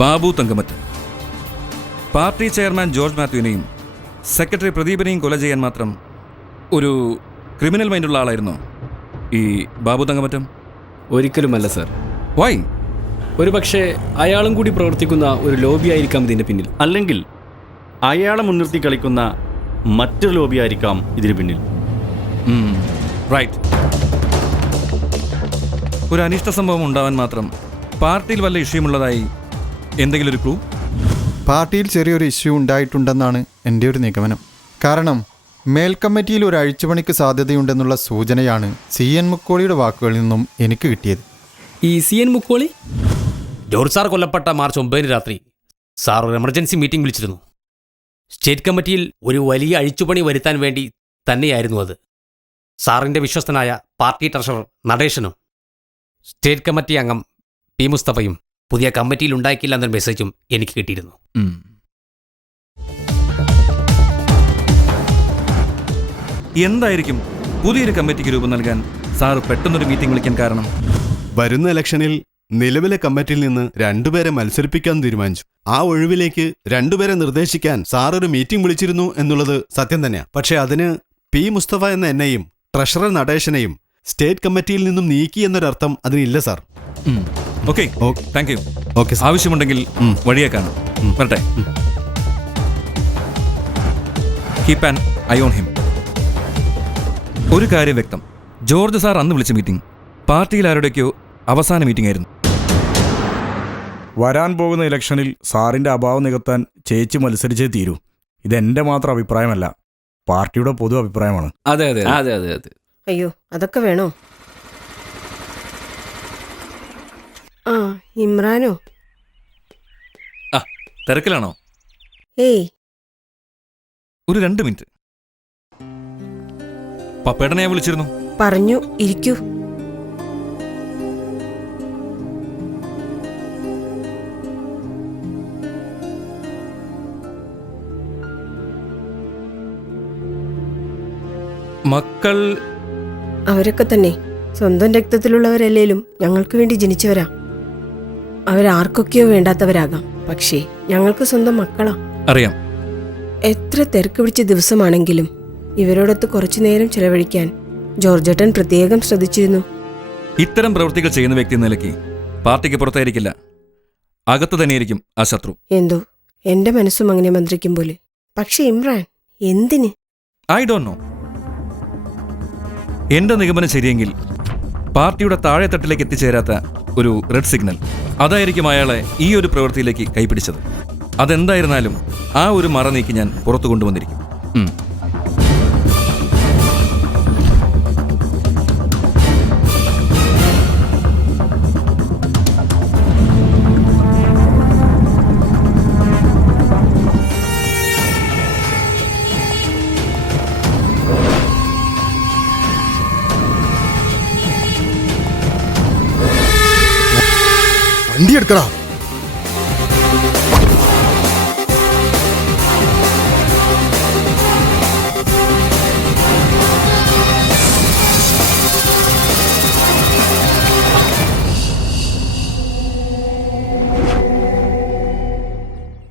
Babu Thankamattam. Party chairman George മാത്യുവിനെയും secretary പ്രദീപിനെയും കൊല ചെയ്യാൻ മാത്രം ഒരു ക്രിമിനൽ മൈൻഡുള്ള ആളായിരുന്നോ ഈ ബാബു തങ്കമറ്റം? ഒരിക്കലുമല്ല സർ. വൈ? ഒരു പക്ഷേ അയാളും കൂടി പ്രവർത്തിക്കുന്ന ഒരു ലോബി ആയിരിക്കാം ഇതിൻ്റെ പിന്നിൽ. അല്ലെങ്കിൽ അയാളെ മുൻനിർത്തി കളിക്കുന്ന മറ്റൊരു ലോബി ആയിരിക്കാം ഇതിന് പിന്നിൽ. റൈറ്റ്. ഒരു അനിഷ്ട സംഭവം ഉണ്ടാവാൻ മാത്രം പാർട്ടിയിൽ വല്ല ഇഷ്യൂമുള്ളതായി എന്തെങ്കിലും ഒരു ക്ലൂ? പാർട്ടിയിൽ ചെറിയൊരു ഇഷ്യൂ ഉണ്ടായിട്ടുണ്ടെന്നാണ് എൻ്റെ ഒരു നിഗമനം. കാരണം മേൽക്കമ്മിറ്റിയിൽ ഒരു അഴിച്ചുപണിക്ക് സാധ്യതയുണ്ടെന്നുള്ള സൂചനയാണ് CN മുക്കോളിയുടെ വാക്കുകളിൽ നിന്നും എനിക്ക് കിട്ടിയത്. ഈ CN മുക്കോളി? ജോർജ് സാർ കൊല്ലപ്പെട്ട മാർച്ച് 9 രാത്രി സാർ ഒരു എമർജൻസി മീറ്റിംഗ് വിളിച്ചിരുന്നു. സ്റ്റേറ്റ് കമ്മിറ്റിയിൽ ഒരു വലിയ അഴിച്ചുപണി വരുത്താൻ വേണ്ടി തന്നെയായിരുന്നു അത്. സാറിൻ്റെ വിശ്വസ്തനായ പാർട്ടി ട്രഷറർ നടേശനും സ്റ്റേറ്റ് കമ്മിറ്റി അംഗം P. മുസ്തഫയും പുതിയ കമ്മിറ്റിയിൽ ഉണ്ടാക്കില്ല എന്നൊരു മെസ്സേജും എനിക്ക് കിട്ടിയിരുന്നു. എന്തായിരിക്കും പുതിയൊരു കമ്മിറ്റിക്ക് രൂപം നൽകാൻ സാറ് പെട്ടെന്നൊരു മീറ്റിംഗ് വിളിക്കാൻ കാരണം? വരുന്ന ഇലക്ഷനിൽ നിലവിലെ കമ്മിറ്റിയിൽ നിന്ന് 2 പേരെ മത്സരിപ്പിക്കാൻ തീരുമാനിച്ചു. ആ ഒഴിവിലേക്ക് 2 പേരെ നിർദ്ദേശിക്കാൻ സാർ ഒരു മീറ്റിംഗ് വിളിച്ചിരുന്നു എന്നുള്ളത് സത്യം തന്നെയാണ്. പക്ഷേ അതിന് P. മുസ്തഫ എന്ന എന്നെയും ട്രഷറർ നടേശനെയും സ്റ്റേറ്റ് കമ്മിറ്റിയിൽ നിന്നും നീക്കി എന്നൊരർത്ഥം അതിനില്ല sir. Okay, thank you. Okay, ആവശ്യമുണ്ടെങ്കിൽ വഴിയെ കാണാം. വരട്ടെ. Keep an eye on him. ഒരു കാര്യം വ്യക്തം, ജോർജ് സാർ അന്ന് വിളിച്ച മീറ്റിംഗ് പാർട്ടിയിൽ ആരുടെയൊക്കെയോ അവസാന മീറ്റിംഗ് ആയിരുന്നു. വരാൻ പോകുന്ന ഇലക്ഷനിൽ സാറിൻ്റെ അഭാവം നികത്താൻ ചേച്ചി മത്സരിച്ചേ തീരൂ. ഇതെൻ്റെ മാത്രം അഭിപ്രായമല്ല, പാർട്ടിയുടെ പൊതു അഭിപ്രായമാണ്. അതെ അതെ അതെ അതെ അതെ. അയ്യോ, അതൊക്കെ വേണോ? ആ, ഇമ്രാനോ? തിരക്കിലാണോ? ഏയ്, ഒരു 2 മിനിറ്റ്. പപ്പേട്ടനെ ഞാൻ വിളിച്ചിരുന്നു. പറഞ്ഞു, ഇരിക്കൂ. മക്കൾ അവരൊക്കെ തന്നെ സ്വന്തം രക്തത്തിലുള്ളവരല്ലേലും ഞങ്ങൾക്ക് വേണ്ടി ജനിച്ചവരാ. അവരാർക്കൊക്കെയോ വേണ്ടാത്തവരാകാം, പക്ഷേ ഞങ്ങൾക്ക് സ്വന്തം മക്കളാ. അറിയാം. എത്ര തിരക്ക് പിടിച്ച ദിവസമാണെങ്കിലും ഇവരോടൊത്ത് കുറച്ചു നേരം ചിലവഴിക്കാൻ ജോർജേട്ടൻ പ്രത്യേകം ശ്രദ്ധിച്ചിരുന്നു. ഇത്തരം പ്രവൃത്തികൾ ചെയ്യുന്ന വ്യക്തി എന്ന നിലയ്ക്ക് പാർട്ടിക്ക് പുറത്തായിരിക്കില്ല, അകത്ത് തന്നെയായിരിക്കും ആ ശത്രു. എന്തോ എന്റെ മനസ്സും അങ്ങനെ മന്ത്രിക്കും പോലെ. പക്ഷെ ഇമ്രാൻ, എന്തിന്? I don't know. എന്റെ നിഗമനം ശരിയെങ്കിൽ പാർട്ടിയുടെ താഴെത്തട്ടിലേക്ക് എത്തിച്ചേരാത്ത ഒരു റെഡ് സിഗ്നൽ അതായിരിക്കും അയാളെ ഈ ഒരു പ്രവൃത്തിയിലേക്ക് കൈപിടിച്ചത്. അതെന്തായിരുന്നാലും ആ ഒരു മറ നീക്കി ഞാൻ പുറത്തു കൊണ്ടുവന്നിരിക്കും. വണ്ടി എടുക്കടാ.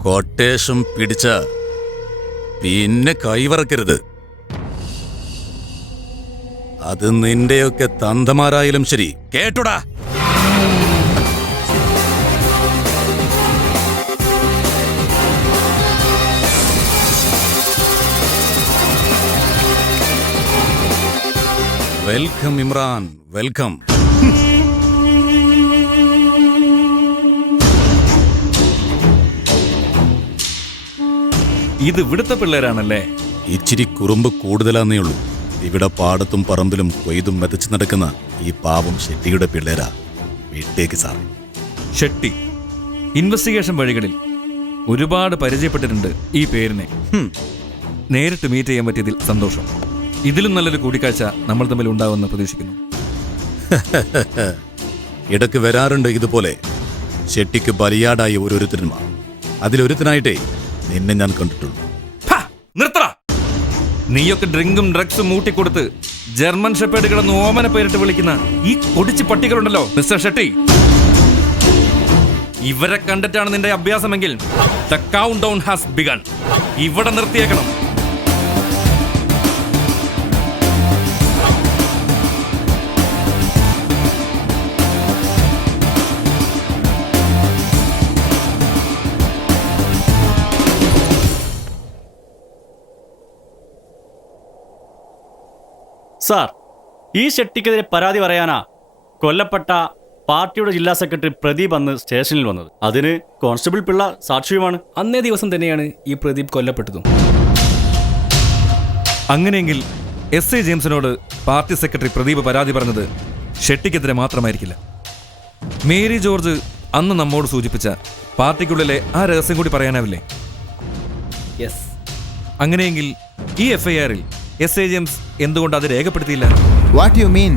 കൊട്ടേഷൻ പിടിച്ച പിന്നെ കൈവറക്കരുത്. അത് നിന്റെയൊക്കെ തന്തമാരായാലും ശരി, കേട്ടുടാ. Welcome Imran, welcome. ഇത് ഇവിടുത്തെ പിള്ളേരാണല്ലേ? ഇച്ചിരി കുറുമ്പ് കൂടുതലാന്നേ ഉള്ളൂ. ഇവിടെ പാടത്തും പറമ്പിലും കൊയ്തും മെതച്ച് നടക്കുന്ന ഈ പാവം ഷെട്ടിയുടെ പിള്ളേരാ. വീട്ടേക്ക് സാർ. ഷെട്ടി ഇൻവെസ്റ്റിഗേഷൻ വഴികളിൽ ഒരുപാട് പരിചയപ്പെട്ടിട്ടുണ്ട് ഈ പേരിനെ. നേരിട്ട് മീറ്റ് ചെയ്യാൻ പറ്റിയതിൽ സന്തോഷം. ഇതിലും നല്ലൊരു കൂടിക്കാഴ്ച നമ്മൾ തമ്മിൽ ഉണ്ടാവുമെന്ന് പ്രതീക്ഷിക്കുന്നു. ഇടക്ക് വരാറുണ്ട് ഇതുപോലെ ഷെട്ടിക്ക് ബലിയാടായ ഓരോരുത്തരും. അതിലൊരുത്തനായിട്ടേ നിന്നെ ഞാൻ കണ്ടിട്ടുള്ളൂ. നിർത്തറ! നീയൊക്കെ ഡ്രിങ്കും ഡ്രഗ്സും മൂട്ടിക്കൊടുത്ത് ജർമ്മൻ ഷെപ്പേഡുകളെന്ന് ഓമന പേരിട്ട് വിളിക്കുന്ന ഈ കൊടിച്ച് പട്ടികളുണ്ടല്ലോ മിസ്റ്റർ ഷെട്ടി, ഇവരെ കണ്ടിട്ടാണ് നിന്റെ അഭ്യാസമെങ്കിൽ the countdown has begun. ഇവിടെ നിർത്തിയേക്കണം. സാർ, ഈ ഷെട്ടിക്കെതിരെ പരാതി പറയാനാ കൊല്ലപ്പെട്ട പാർട്ടിയുടെ ജില്ലാ സെക്രട്ടറി പ്രദീപ് അന്ന് സ്റ്റേഷനിൽ വന്നത്. അതിന് കോൺസ്റ്റബിൾ പിള്ള സാക്ഷിയുമാണ്. അന്നേ ദിവസം തന്നെയാണ് ഈ പ്രദീപ് കൊല്ലപ്പെട്ടതും. അങ്ങനെയെങ്കിൽ എസ് ഐ ജെയിംസിനോട് പാർട്ടി സെക്രട്ടറി പ്രദീപ് പരാതി പറഞ്ഞത് ഷെട്ടിക്കെതിരെ മാത്രമായിരിക്കില്ല. മേരി ജോർജ് അന്ന് നമ്മോട് സൂചിപ്പിച്ച പാർട്ടിക്കുള്ളിലെ ആ രഹസ്യം കൂടി പറയാനാവില്ലേ? യെസ്. അങ്ങനെയെങ്കിൽ ഈ FIR-ൽ എസ് ഐ ജെയിംസ് എന്തുകൊണ്ട് അത് രേഖപ്പെടുത്തിയില്ല? What you mean?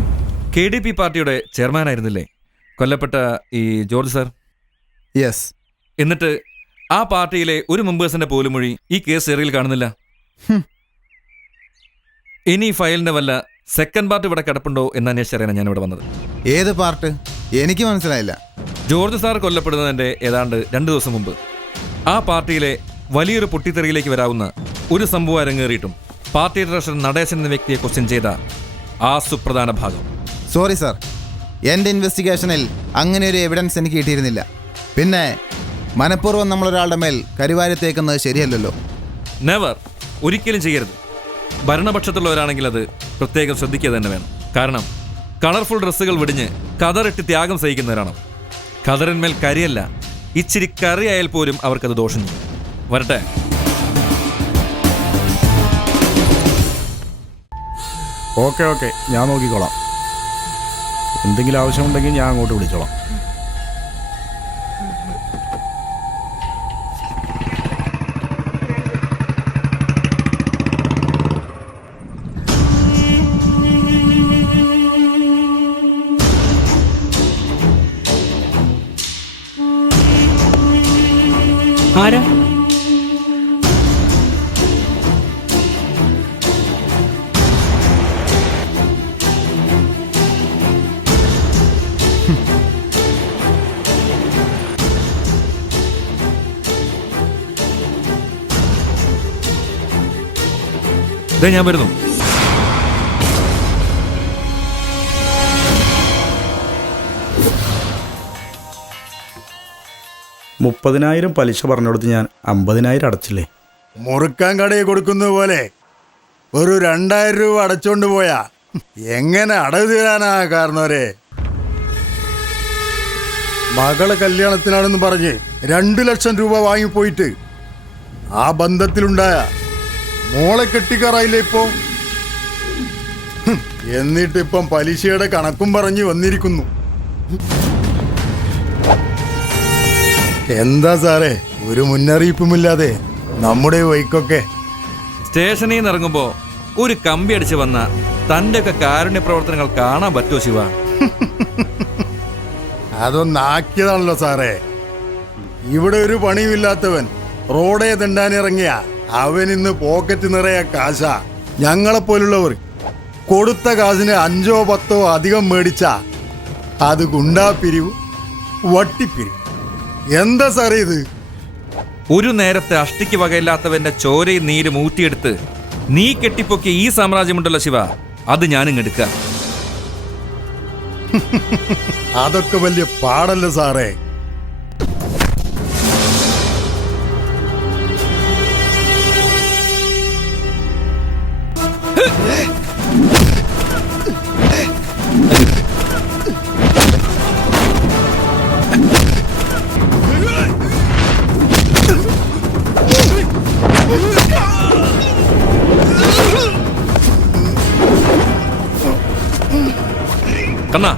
KDP പാർട്ടിയുടെ ചെയർമാനായിരുന്നില്ലേ കൊല്ലപ്പെട്ട ഈ ജോർജ് സാർ? യെസ്. എന്നിട്ട് ആ പാർട്ടിയിലെ ഒരു മെമ്പേഴ്സിന്റെ പോലും മൊഴി ഈ കേസ് ഏറിയിൽ കാണുന്നില്ല. ഇനി ഈ ഫയലിന്റെ വല്ല സെക്കൻഡ് പാർട്ട് ഇവിടെ കിടപ്പുണ്ടോ എന്ന് അന്വേഷിച്ചറിയാനാണ് ഞാൻ ഇവിടെ വന്നത്. ഏത് പാർട്ട്? എനിക്ക് മനസ്സിലായില്ല. ജോർജ് സാർ കൊല്ലപ്പെടുന്നതിന്റെ ഏതാണ്ട് 2 ദിവസം മുമ്പ് ആ പാർട്ടിയിലെ വലിയൊരു പൊട്ടിത്തെറിയിലേക്ക് വരാവുന്ന ഒരു സംഭവം അരങ്ങേറിയിട്ടും പാർട്ടി ട്രഷറർ നടേശൻ എന്ന വ്യക്തിയെ ക്വസ്റ്റ്യൻ ചെയ്ത ആ സുപ്രധാന ഭാഗം. സോറി സാർ, എൻ്റെ ഇൻവെസ്റ്റിഗേഷനിൽ അങ്ങനെ ഒരു എവിഡൻസ് എനിക്ക് കിട്ടിയിരുന്നില്ല. പിന്നെ മനഃപൂർവ്വം നമ്മളൊരാളുടെ മേൽ കരിവാരിത്തേക്കുന്നത് ശരിയല്ലല്ലോ. നെവർ, ഒരിക്കലും ചെയ്യരുത്. ഭരണപക്ഷത്തുള്ളവരാണെങ്കിൽ അത് പ്രത്യേകം ശ്രദ്ധിക്കുക തന്നെ വേണം. കാരണം കളർഫുൾ ഡ്രസ്സുകൾ വെടിഞ്ഞ് കതറിട്ട് ത്യാഗം സഹിക്കുന്നവരാണ്. കതറിന്മേൽ കരിയല്ല, ഇച്ചിരി കറി ആയാൽ പോലും അവർക്കത് ദോഷം ചെയ്യും. വരട്ടെ. ഓക്കെ, ഞാൻ നോക്കിക്കോളാം. എന്തെങ്കിലും ആവശ്യമുണ്ടെങ്കിൽ ഞാൻ അങ്ങോട്ട് വിളിച്ചോളാം. ആരാ? ഞാൻ വരുന്നു. $30,000 പലിശ പറഞ്ഞെടുത്ത് ഞാൻ 50,000 അടച്ചില്ലേ? മുറുക്കാൻ കടയിൽ കൊടുക്കുന്നത് പോലെ ഒരു 2,000 രൂപ അടച്ചോണ്ട് പോയാ എങ്ങനെ അടവ് തീരാനാ കാരണവരെ? മകളെ കല്യാണത്തിനാണെന്ന് പറഞ്ഞ് 2 ലക്ഷം രൂപ വാങ്ങിപ്പോയിട്ട് ആ ബന്ധത്തിലുണ്ടായ മോളെ കെട്ടിക്കാറായില്ലേ ഇപ്പോ? എന്നിട്ടിപ്പം പലിശയുടെ കണക്കും പറഞ്ഞ് വന്നിരിക്കുന്നു. എന്താ സാറേ, ഒരു മുന്നറിയിപ്പുമില്ലാതെ നമ്മുടെ വൈക്കൊക്കെ. സ്റ്റേഷനിൽ നിന്ന് ഇറങ്ങുമ്പോ ഒരു കമ്പി അടിച്ച് വന്ന തന്റെ ഒക്കെ കാരുണ്യ പ്രവർത്തനങ്ങൾ കാണാൻ പറ്റുമോ ശിവ? അതൊന്നാക്കിയതാണല്ലോ സാറേ. ഇവിടെ ഒരു പണിയുമില്ലാത്തവൻ റോഡേ തെണ്ടാനിറങ്ങിയ അവൻ ഇന്ന് പോക്കറ്റ് നിറയെ കാശ. ഞങ്ങളെപ്പോലുള്ളവർ കൊടുത്ത കാശിന് 5ഓ 10ഓ അധികം മേടിച്ച അത് ഗുണ്ടാപ്പിരിവ്, വട്ടിപ്പിരിവ്. എന്താ സാറേ ഇത്? ഒരു നേരത്തെ അഷ്ടിക്ക് വകയില്ലാത്തവന്റെ ചോരയും നീരും ഊറ്റിയെടുത്ത് നീ കെട്ടിപ്പൊക്കിയ ഈ സാമ്രാജ്യമുണ്ടല്ലോ ശിവ, അത് ഞാനും എടുക്ക. അതൊക്കെ വലിയ പാടല്ലേ സാറേ. കണ്ണാ